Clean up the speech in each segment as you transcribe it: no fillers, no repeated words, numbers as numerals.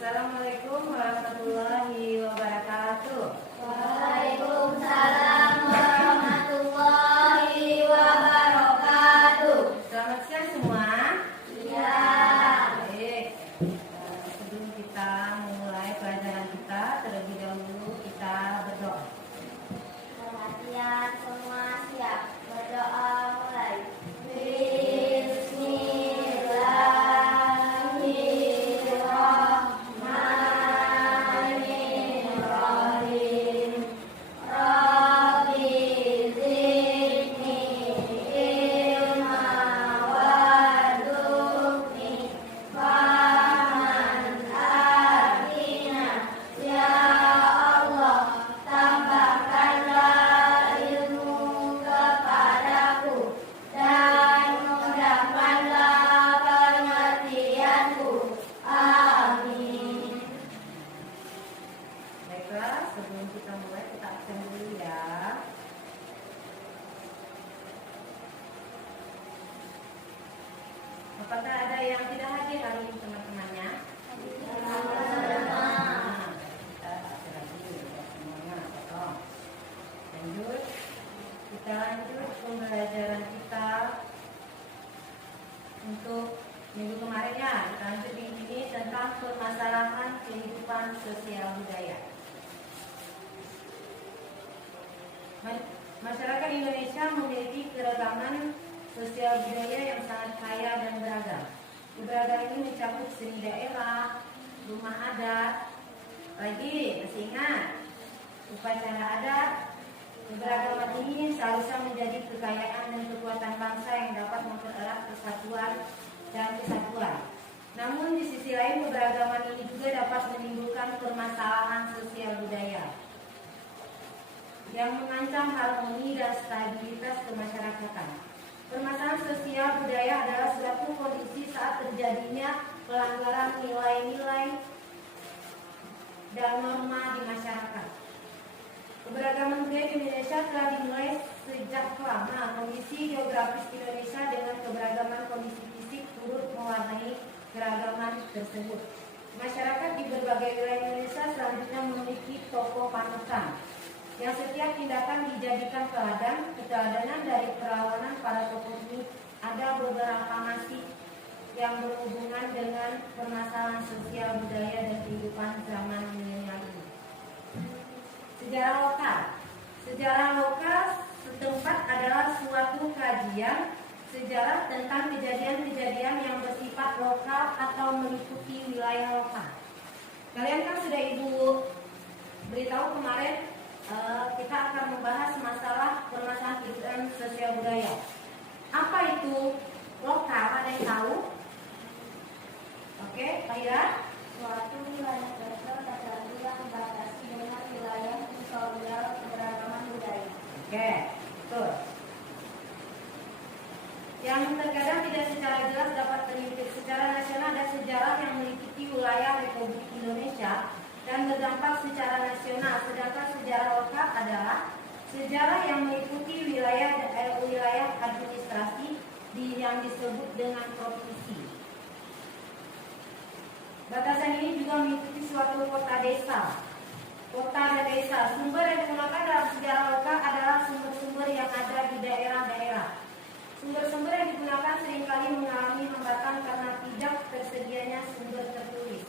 Assalamualaikum warahmatullahi wabarakatuh. Waalaikumsalam warahmatullahi wabarakatuh. Selamat siang semua. Iya. Baik. Sebelum kita memulai pelajaran kita, terlebih dahulu kita berdoa. Perhatian semua siap. Berdoa mulai. Bismillahirrahmanirrahim. Rabbi zidni ilma warzuqni fahman atina. Ya Allah, tambahkanlah ilmu kepadaku dan mudahkanlah pengertianku. Amin. Baiklah, sebelum kita mulai kita absen dulu ya. Apakah ada yang tidak hadir hari ini teman-temannya? Nah, kita absen lagi ya semuanya, tolong. Lanjut, kita lanjut pembelajaran kita untuk minggu kemarin ya. Kita lanjut di sini tentang permasalahan kehidupan sosial budaya. Masyarakat Indonesia memiliki keragaman sosial budaya yang sangat kaya dan beragam. Keberagaman ini mencakup seni daerah, rumah adat, lagi masih ingat upacara adat. Keberagaman ini seharusnya menjadi kekayaan dan kekuatan bangsa yang dapat mempererat persatuan dan kesatuan. Namun di sisi lain keberagaman ini juga dapat menimbulkan permasalahan sosial budaya yang mengancam harmoni dan stabilitas kemasyarakatan. Permasalahan sosial budaya adalah suatu kondisi saat terjadinya pelanggaran nilai-nilai dan norma di masyarakat. Keberagaman budaya di Indonesia telah dimulai sejak lama. Kondisi geografis Indonesia dengan keberagaman kondisi fisik turut mewarnai keragaman tersebut. Masyarakat di berbagai wilayah Indonesia selanjutnya memiliki tokoh panutan yang setiap tindakan dijadikan teladan. Keteladanan dari perlawanan para tokoh ini ada beberapa masih yang berhubungan dengan permasalahan sosial budaya dan kehidupan zaman milenial ini. Sejarah lokal. Sejarah lokal setempat adalah suatu kajian sejarah tentang kejadian-kejadian yang bersifat lokal atau meliputi wilayah lokal. Kalian kan sudah Ibu beritahu kemarin, kita akan membahas masalah permasalahan kehidupan sosial budaya. Apa itu lokal? Ada yang tahu? Oke, Pak Ira? Suatu wilayah tertentu yang dibatasi dengan wilayah sosial keberagaman budaya. Oke, betul. Yang terkadang tidak secara jelas dapat terlihat. Secara nasional ada sejarah yang meliputi wilayah Republik Indonesia dan berdampak secara nasional, sedangkan sejarah lokal adalah sejarah yang meliputi wilayah administrasi yang disebut dengan provinsi. Batasan ini juga meliputi suatu kota desa. Kota dan desa. Sumber yang digunakan dalam sejarah lokal adalah sumber-sumber yang ada di daerah-daerah. Sumber-sumber yang digunakan seringkali mengalami hambatan karena tidak tersedianya sumber tertulis.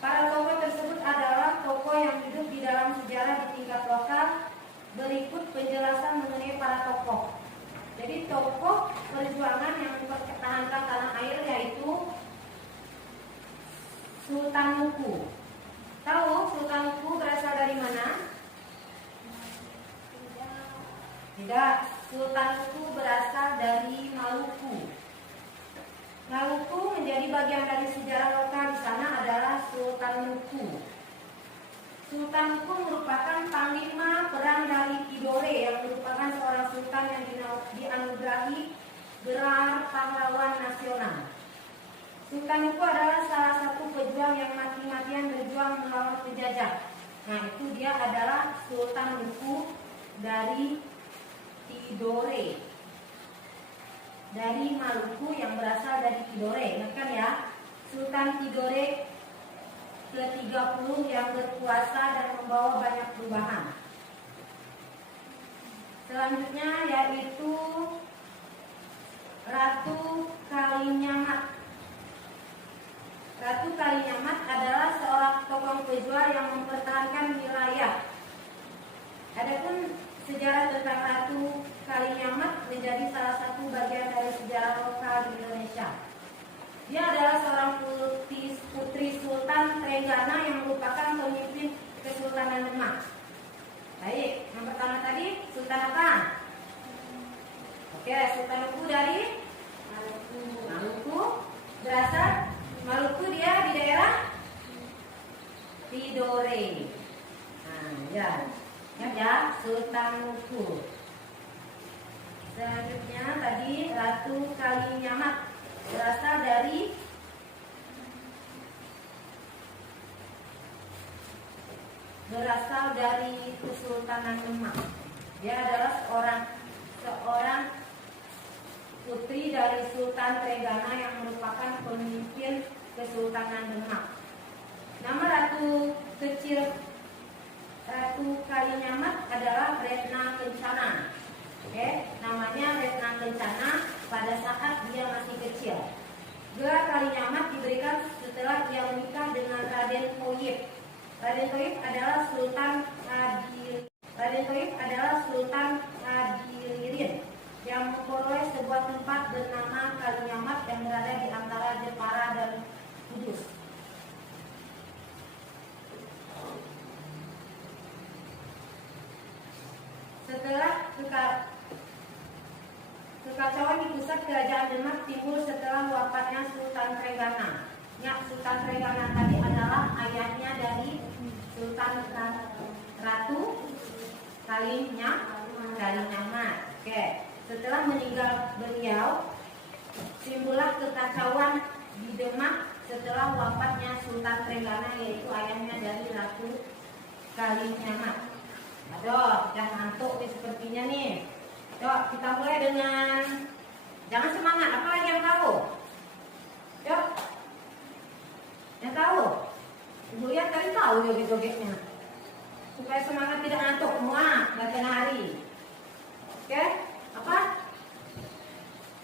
Para tokoh tersebut adalah tokoh yang hidup di dalam sejarah di tingkat lokal. Berikut penjelasan mengenai para tokoh. Jadi tokoh perjuangan yang mempertahankan tanah air yaitu Sultan Muku. Tahu Sultan Muku berasal dari mana? Tidak. Sultan Muku berasal dari Maluku. Maluku menjadi bagian dari sejarah lokal. Di sana adalah Sultan Muku. Sultan Muku merupakan panglima perang dari Tidore yang merupakan seorang sultan yang dianugerahi gelar pahlawan nasional. Sultan Muku adalah salah satu pejuang yang mati-matian berjuang melawan penjajah. Nah, itu dia adalah Sultan Muku dari Tidore, dari Maluku yang berasal dari Tidore. Ingat kan ya, Sultan Tidore ke-30 yang berkuasa dan membawa banyak perubahan. Selanjutnya yaitu Ratu Kalinyamat. Ratu Kalinyamat adalah seorang tokoh pejuang yang mempertahankan wilayah. Adapun sejarah tentang Ratu Kalinyamat menjadi salah satu bagian dari sejarah lokal di Indonesia. Dia adalah seorang putri Sultan Trenggana yang merupakan pemimpin Kesultanan Demak. Baik, yang pertama tadi Sultan apa? Oke, Sultan Luku dari Maluku. Berasal Maluku, dia di daerah Tidore. Nah, ya. Ya, Sultan Luku. Selanjutnya tadi Ratu Kalinyamat berasal dari Kesultanan Demak. Dia adalah seorang putri dari Sultan Trenggana yang merupakan pemimpin Kesultanan Demak. Nama ratu kecil Ratu Kalinyamat adalah Retna Kencana. Oke, namanya Retna Kencana pada saat dia masih kecil. Gelar Kalinyamat diberikan setelah dia menikah dengan Raden Thoib. Raden Thoib adalah Sultan Adilirin yang memperoleh sebuah tempat bernama Kalinyamat yang berada di antara Jepara dan Kudus. Setelah kekacauan di pusat kerajaan Demak timbul setelah wafatnya Sultan Trenggana. Sultan Trenggana tadi adalah ayahnya dari Sultan Ratu Kalinyamat. Oke, setelah meninggal beliau, timbullah kekacauan di Demak setelah wafatnya Sultan Trenggana, yaitu ayahnya dari Ratu Kalinyamat. Aduh, jangan ngantuk nih sepertinya nih. Yuk, kita mulai dengan jangan semangat. Apa lagi yang tahu? Yuk, yang tahu? Ibu lihat tadi tahu joget-jogetnya. Supaya semangat tidak ngantuk semua latihan hari. Oke, apa?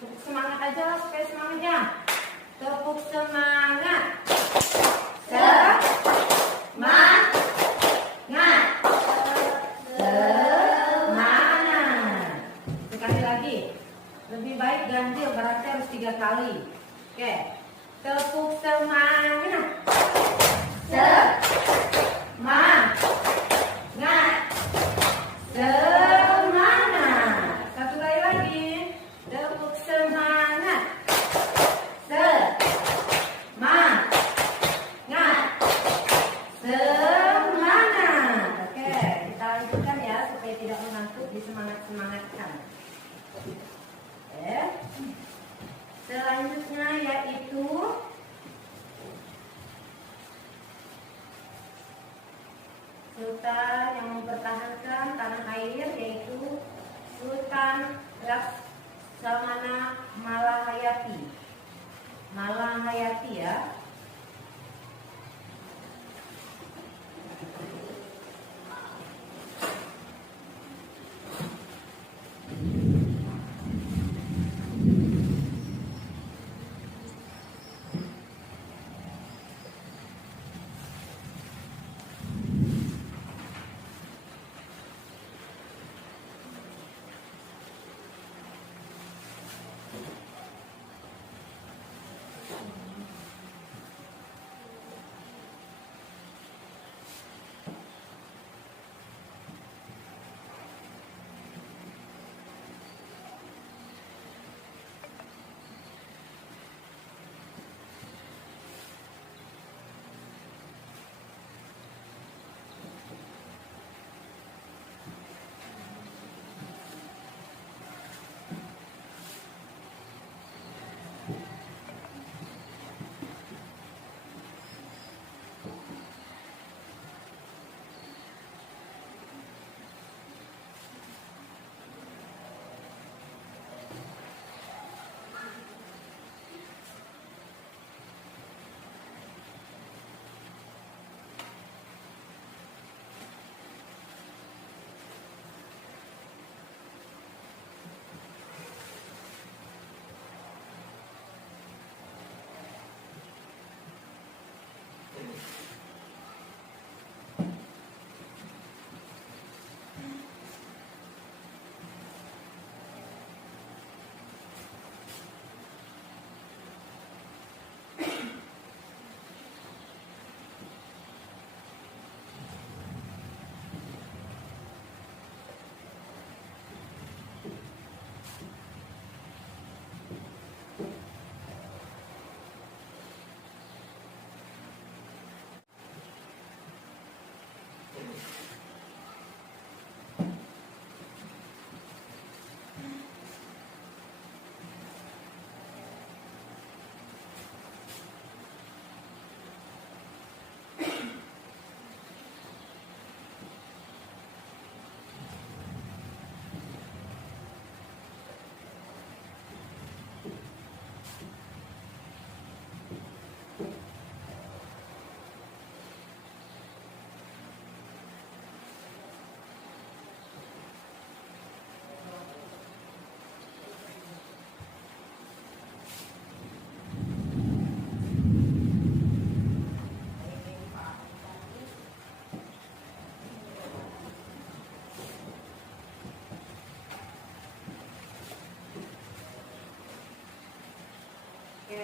Tepuk semangat aja lah supaya semangatnya. Tepuk semangat. Sekali lagi. Lebih baik ganjil, berarti harus 3 kali. Oke. Tepuk semangat. Satu kali lagi. Tepuk semangat. Oke, kita lanjutkan ya supaya tidak mengantuk, disemangat-semangatkan. Oke. Selanjutnya yaitu Sultan yang mempertahankan tanah air, yaitu Sultan Laksamana Malahayati. Malahayati ya.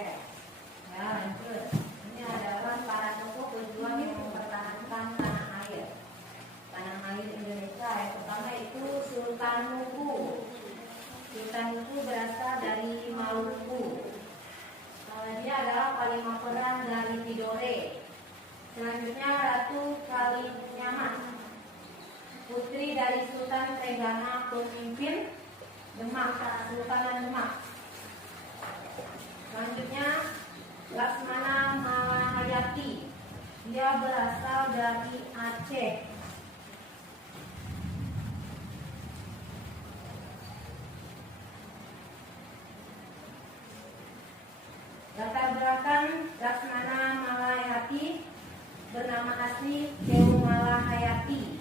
Ya, lanjut. Ini adalah para tokoh pejuang yang mempertahankan tanah air. Tanah air Indonesia yang pertama itu Sultan Nuku. Sultan Nuku berasal dari Maluku. Dia adalah Palimaperen dari Tidore. Selanjutnya Ratu Kalinyamat, putri dari Sultan Trenggana, pemimpin Demak, Sultanan Demak. Selanjutnya Laksmana Malahayati, dia berasal dari Aceh. Latar belakang Laksmana Malahayati, bernama asli Dewi Malahayati.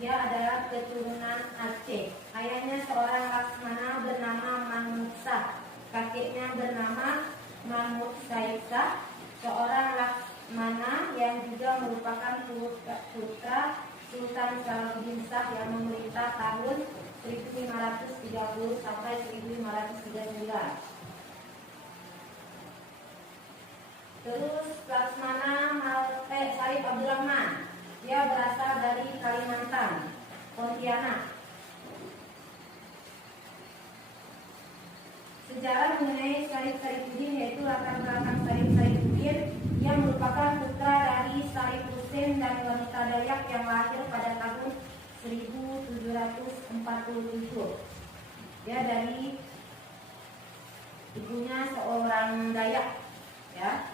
Dia adalah keturunan Aceh. Ayahnya seorang Laksmana bernama Mahmudsa. Kakeknya bernama Mahmud Saisa, seorang Laksmana yang juga merupakan putra Sultan Salahuddin Shah yang memerintah tahun 1530 sampai 1539. Terus Laksmana Syarif Abdurrahman, dia berasal dari Kalimantan, Pontianak. Sejarah mengenai Syarif Sarifuddin yaitu latar belakang Syarif Sarifuddin yang merupakan putra dari Syarif Hussein dan wanita Dayak yang lahir pada tahun 1747. Dia dari ibunya seorang Dayak, ya.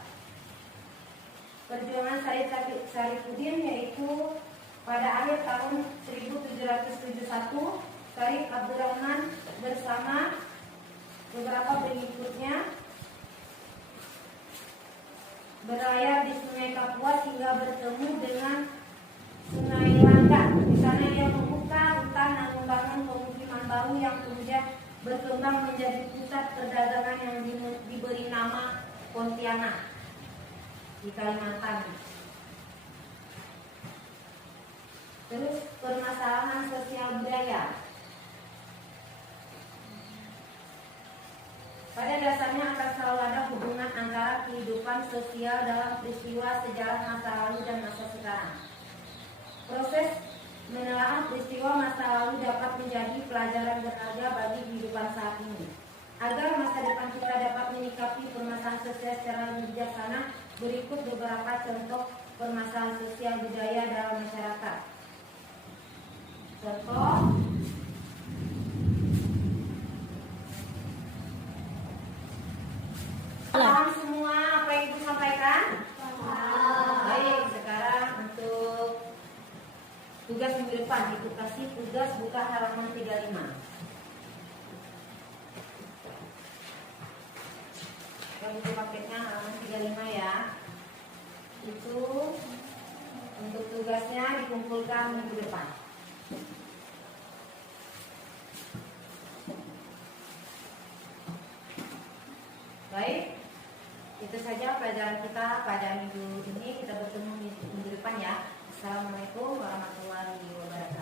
Perjuangan Syarif Sarifuddin yaitu pada akhir tahun 1771, Syarif Abdurrahman bersama beberapa pengikutnya berlayar di Sungai Kapuas hingga bertemu dengan Sungai Landak. Di sana ia membuka hutan dan membangun pemukiman baru yang kemudian berkembang menjadi pusat perdagangan yang diberi nama Pontianak di Kalimantan. Terus permasalahan sosial budaya. Pada dasarnya akan selalu ada hubungan antara kehidupan sosial dalam peristiwa sejarah masa lalu dan masa sekarang. Proses menelaah peristiwa masa lalu dapat menjadi pelajaran berharga bagi kehidupan saat ini. Agar masa depan kita dapat menyikapi permasalahan sosial secara bijaksana, berikut beberapa contoh permasalahan sosial budaya dalam masyarakat. Contoh, paham semua apa yang Ibu sampaikan? Baik, sekarang untuk tugas minggu depan, Ibu kasih tugas buka halaman 35. Buku paketnya halaman 35 ya. Itu untuk tugasnya dikumpulkan minggu depan. Baik, itu saja pelajaran kita pada minggu ini. Kita bertemu minggu depan ya. Assalamualaikum warahmatullahi wabarakatuh.